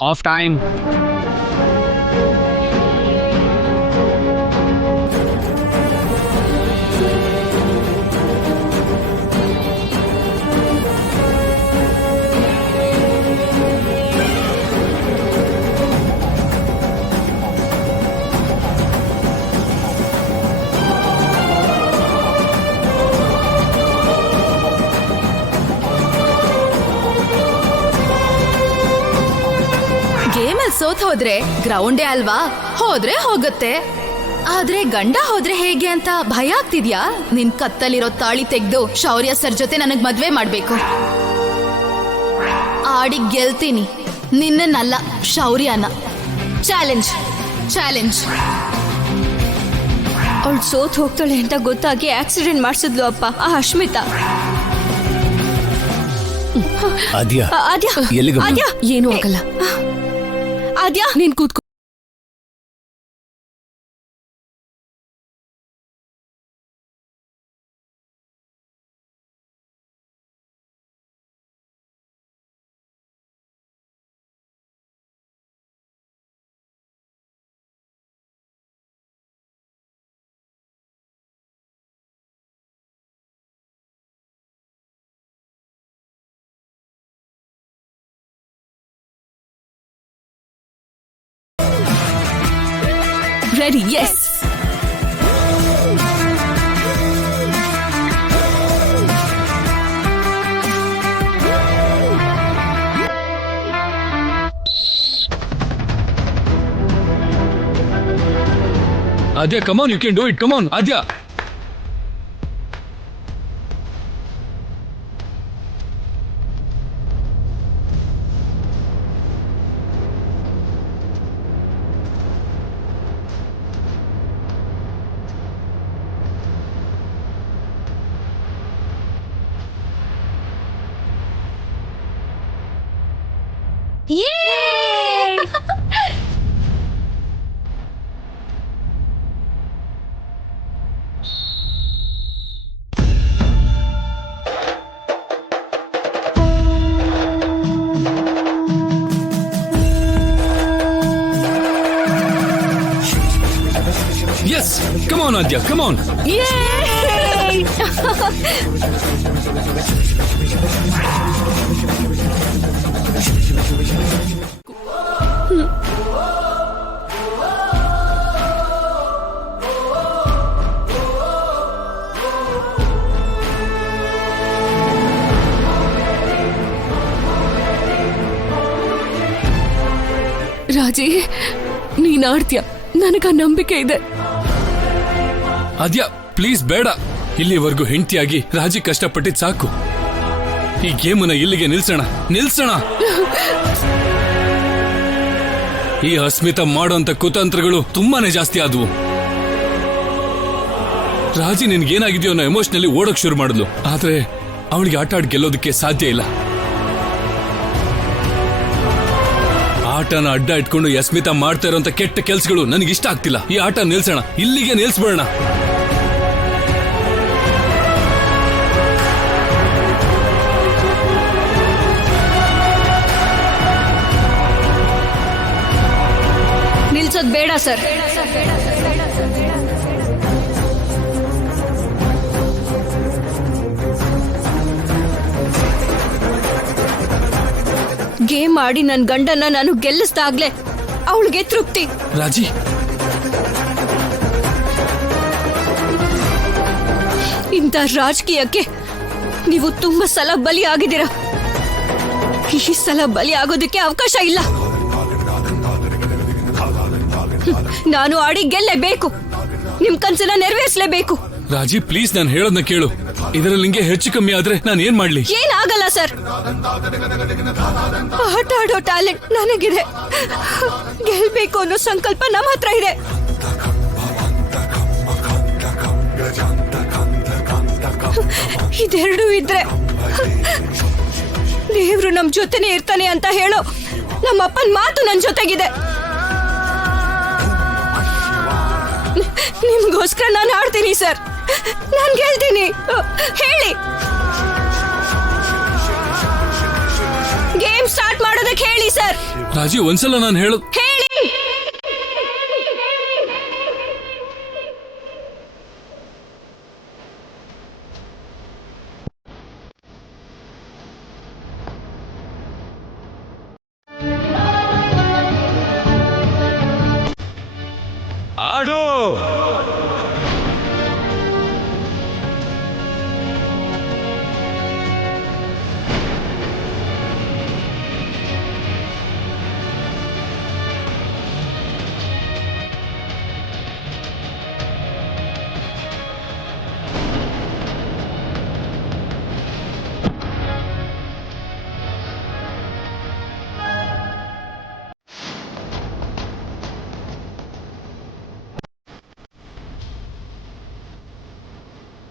Of time. ಗೇಮಲ್ಲಿ ಸೋತ್ ಹೋದ್ರೆ ಗ್ರೌಂಡೇ ಅಲ್ವಾ, ಹೋದ್ರೆ ಹೋಗುತ್ತೆ. ಆದ್ರೆ ಗಂಡ ಹೋದ್ರೆ ಹೇಗೆ ಅಂತ ಭಯ ಆಗ್ತಿದ್ಯಾ? ನಿನ್ ಕತ್ತಲಿರೋ ತಾಳಿ ತೆಗ್ದು ಶೌರ್ಯ ಸರ್ ಜೊತೆ ನನಗ್ ಮದ್ವೆ ಮಾಡ್ಬೇಕು. ಆಡಿ ಗೆಲ್ತೀನಿ, ನಿನ್ನನ್ನಲ್ಲ ಶೌರ್ಯನ. Challenge challenge. ಅವಳು ಸೋತ್ ಹೋಗ್ತಾಳೆ ಅಂತ ಗೊತ್ತಾಗಿ ಆಕ್ಸಿಡೆಂಟ್ ಮಾಡಿಸಿದ್ಲು ಅಪ್ಪ ಆ ಅಶ್ಮಿತಾ. ಆದ್ಯಾ, ಆದ್ಯಾ, ಎಲ್ಲಿಗೆ? ಆದ್ಯಾ, ಏನೂ ಆಗಲ್ಲ. ಆದ್ಯಾ, ನೀನ್ ಕೂತ್ಕೋ. Ready? Yes. Adya, come on, you can do it. Come on, Adya. Yes, come on, Adya, come on. Yay! ರಾಜಿ, ನೀನ್ ಆಡ್ತೀಯ, ನನಗ ನಂಬಿಕೆ ಇದೆ. ಆದ್ಯಾ, ಪ್ಲೀಸ್ ಬೇಡ. ಇಲ್ಲಿವರೆಗೂ ಹೆಂಡತಿಯಾಗಿ ರಾಜಿ ಕಷ್ಟಪಟ್ಟಿದ್ ಸಾಕು. ಈ ಗೇಮನ್ನ ಇಲ್ಲಿಗೆ ನಿಲ್ಸೋಣ. ಈ ಅಸ್ಮಿತಾ ಮಾಡೋಂತ ಕುತಂತ್ರಗಳು ತುಂಬಾನೇ ಜಾಸ್ತಿ ಆದವು. ರಾಜಿ ನಿನ್ಗೇನಾಗಿದೆಯೋ ಅನ್ನೋ ಎಮೋಷನಲಿ ಓಡೋಕ್ ಶುರು ಮಾಡಿದ್ಲು. ಆದ್ರೆ ಅವಳಿಗೆ ಆಟ ಆಡ್ ಗೆಲ್ಲೋದಕ್ಕೆ ಸಾಧ್ಯ ಇಲ್ಲ. ಆಟನ ಅಡ್ಡ ಇಟ್ಕೊಂಡು ಅಸ್ಮಿತಾ ಮಾಡ್ತಾ ಇರೋಂತ ಕೆಟ್ಟ ಕೆಲ್ಸಗಳು ನನಗಿಷ್ಟ ಆಗ್ತಿಲ್ಲ. ಈ ಆಟ ನಿಲ್ಸೋಣ, ಇಲ್ಲಿಗೆ ನಿಲ್ಸ್ಬೇಡ. ನಿಲ್ಸೋದ್ ಬೇಡ ಸರ್. ಗೇಮ್ ಆಡಿ ನನ್ ಗಂಡನ್ನ ನಾನು ಗೆಲ್ಲಿಸ್ದಾಗ್ಲೇ ಅವಳಿಗೆ ತೃಪ್ತಿ. ರಾಜಿ, ಇಂಥ ರಾಜಕೀಯಕ್ಕೆ ನೀವು ತುಂಬಾ ಸಲ ಬಲಿ ಆಗಿದ್ದೀರಾ. ಈ ಸಲ ಬಲಿ ಆಗೋದಕ್ಕೆ ಅವಕಾಶ ಇಲ್ಲ. ನಾನು ಆಡಿ ಗೆಲ್ಲೇಬೇಕು. ನಿಮ್ ಕನ್ಸನ್ನ ನೆರವೇರಿಸಲೇಬೇಕು. ರಾಜಿ, ಪ್ಲೀಸ್ ನಾನು ಹೇಳೋದನ್ನ ಕೇಳು. ಇದರಲ್ಲಿ ನಿಂಗೆ ಹೆಚ್ಚು ಕಮ್ಮಿ ಆದ್ರೆ ನಾನು ಏನ್ ಮಾಡ್ಲಿ? ಏನಾಗಲ್ಲ ಸರ್. ಆಟ ಆಡೋ ಟ್ಯಾಲೆಂಟ್ ನನಗಿದೆ. ಗೆಲ್ಬೇಕು ಅನ್ನೋ ಸಂಕಲ್ಪ ನಮ್ಮ ಹತ್ರ ಇದೆ. ಇದೆರಡೂ ಇದ್ರೆ ದೇವ್ರು ನಮ್ ಜೊತೆನೆ ಇರ್ತಾನೆ ಅಂತ ಹೇಳೋ ನಮ್ಮಪ್ಪನ ಮಾತು ನನ್ ಜೊತೆಗಿದೆ. ನಿಮ್ಗೋಸ್ಕರ ನಾನು ಆಡ್ತೀನಿ ಸರ್. ನಾನು ಗೆಲ್ತೀನಿ. ಹೇಳಿ. ಗೇಮ್ ಸ್ಟಾರ್ಟ್ ಮಾಡೋದಕ್ಕೆ ನನಗೆ ಹೇಳಿ ಸರ್, ರಾಜಿ ಒಂದ್ಸಲ ನಾನು ಹೇಳೋದು ಹೇಳಿ. ಆಡೋ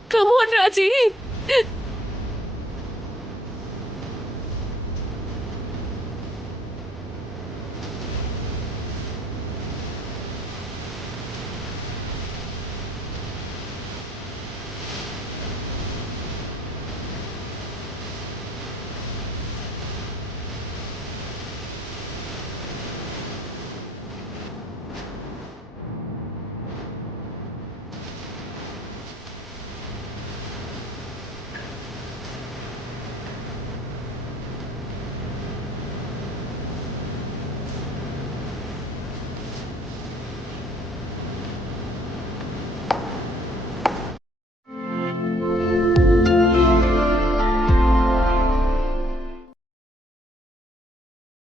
Come on, Raji.